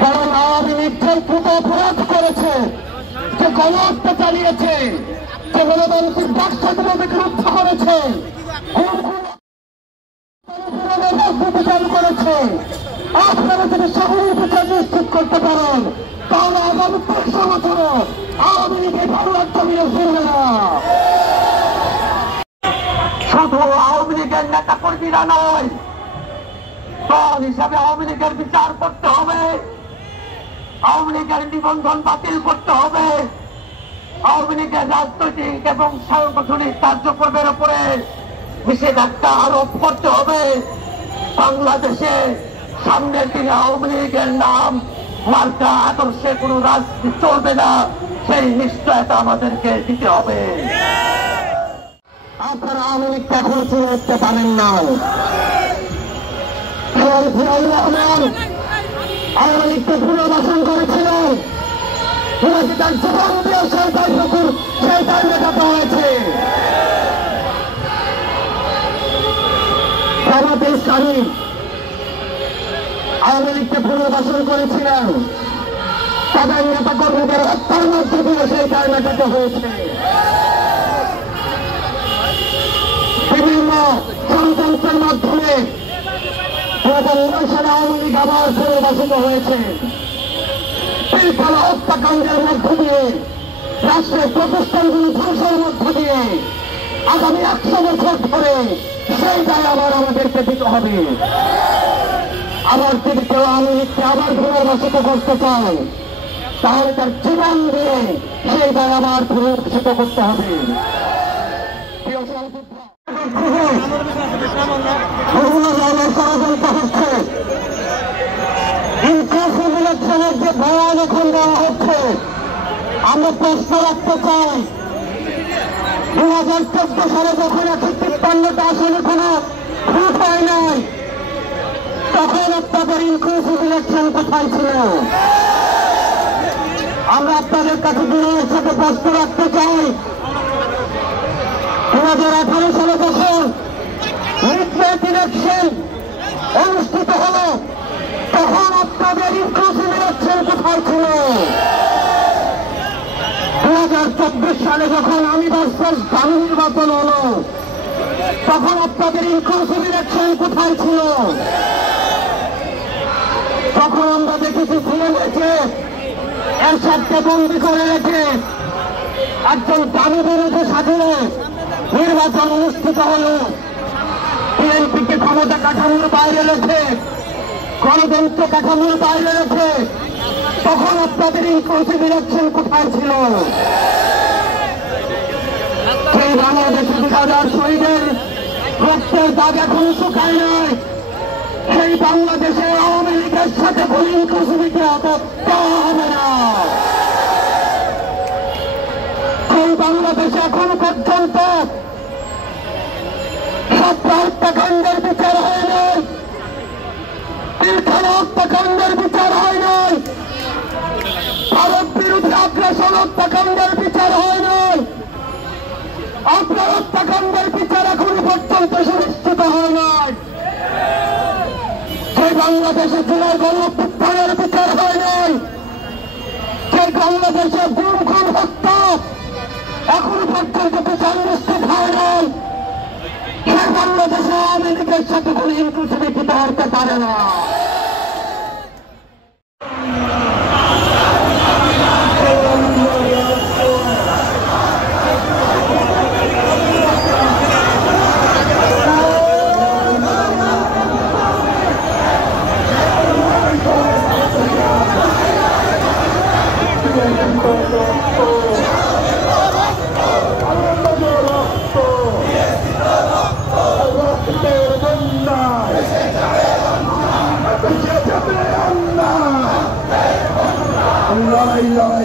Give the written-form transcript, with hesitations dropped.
কারণ আওয়ামী লীগ যে অপরাধ করেছে, যে গণহত্যা চালিয়েছে, যে গণতান্ত্রিক বাকস্বাধীনতা বিরুদ্ধ করেছে, বিচার করেছে, আপনারা যদি সকলের বিচার নিশ্চিত করতে পারেন তাহলে আগামী 500 বছরও আওয়ামী লীগের বাংলার জমিয়ে ফিরবে না। শুধু আওয়ামী লীগের নেতা কর্মীরা নয়, দল হিসাবে আওয়ামী লীগের বিচার করতে হবে, আওয়ামী লীগের নিবন্ধন বাতিল করতে হবে, আওয়ামী লীগের রাজনৈতিক এবং সাংগঠনিক কার্যক্রমের উপরে নিষেধাজ্ঞা আরোপ করতে হবে। বাংলাদেশে সামনের দিনে আওয়ামী লীগের নাম মার্কা আদর্শে কোন রাজনীতি চলবে না, সেই নিশ্চয়তা আমাদেরকে দিতে হবে। আপনারা আওয়ামী লীগকে এখন চিনে উঠতে পারেন না। রহমান আওয়ামী লীগকে পুনর্বাসন করেছিলেন, তার জীবন দিয়ে সেই দায় মেটাতে হয়েছে। জামাতে ইসলামী আওয়ামী লীগকে পুনর্বাসন করেছিলেন, তাদের নেতা কর্মীদের হত্যার মধ্যে দিয়ে সেই দায় মেটাতে হয়েছে। বিভিন্ন ষড়যন্ত্রের মাধ্যমে 2009 সালে আওয়ামী লীগ আবার পুনর্বাসিত হয়েছে। পিলখানা হত্যাকাণ্ডের মধ্য দিয়ে, রাষ্ট্রের প্রতিষ্ঠানগুলি ধ্বংসের মধ্য দিয়ে আগামী 100 বছর ধরে সেই দায় আবার আমাদেরকে দিতে হবে। আবার যদি কেউ আওয়ামী লীগকে আবার পুনর্বাসিত করতে চায় তাহলে তার জীবন দিয়ে সেই দায় আবার পুনর্বাসিত করতে হবে। ষড়যন্ত্র হচ্ছে, ইনক্লুসিভ ইলেকশনের যে বয়ান এখন দেওয়া হচ্ছে, আমরা প্রশ্ন রাখতে চাই 2014 সালে যখন 153টা আসনে কোনো ভোট হয় নাই, তখন আপনাদের ইনক্লুসিভ ইলেকশন কোথায় ছিল? আমরা আপনাদের কাছে বিনয়ের সাথে প্রশ্ন রাখতে চাই 2018 সালে যখন মিডনাইট ইলেকশন অনুষ্ঠিত হল, তখন আপনাদের ইনক্লুসিভ ইলেকশন কোথায় ছিল? 2024 সালে যখন আমি ভার্সাস দামি নির্বাচন হল, তখন আপনাদের ইনক্লুসিভ ইলেকশন কোথায় ছিল? তখন আমরা দেখেছি সিএমএকে এরশাদকে বন্দী করে রেখে একজন দামি বিরোধী সাজিয়ে নির্বাচন অনুষ্ঠিত হল। বিএনপিকে ক্ষমতা কাঠামোর বাইরে রেখে, গণতন্ত্র কাঠামোর বাইরে রেখে, তখন আপনাদের ইনক্লুসিভ ইলেকশন কোথায় ছিল? সেই বাংলাদেশে 2000 শহীদের রক্তের দাগ এখন শুকায় নাই। সেই বাংলাদেশে আওয়ামী লীগের সাথে কোন ইনক্লুসিভিটি দেওয়া হবে না। সেই বাংলাদেশে এখনো পর্যন্ত হত্যাকাণ্ডের বিচার হয় নাই, পিলখানা হত্যাকাণ্ডের বিচার হয় নাই, ভারত বিরোধী আগ্রাসন হত্যাকাণ্ডের বিচার হয় নাই, আপনার হত্যাকাণ্ডের বিচার এখনো পর্যন্ত সুনিশ্চিত হয় নাই। সেই বাংলাদেশে জুলাই গণঅভ্যুত্থানের বিচার হয় নাই, সেই বাংলাদেশে গুম খুন হত্যা এখনো পর্যন্ত বিচার নিশ্চিত হয় নাই। সেই বাংলাদেশে আওয়ামী লীগের সাথে কোনো ইনক্লুসিভিটি হতে পারে না। Allah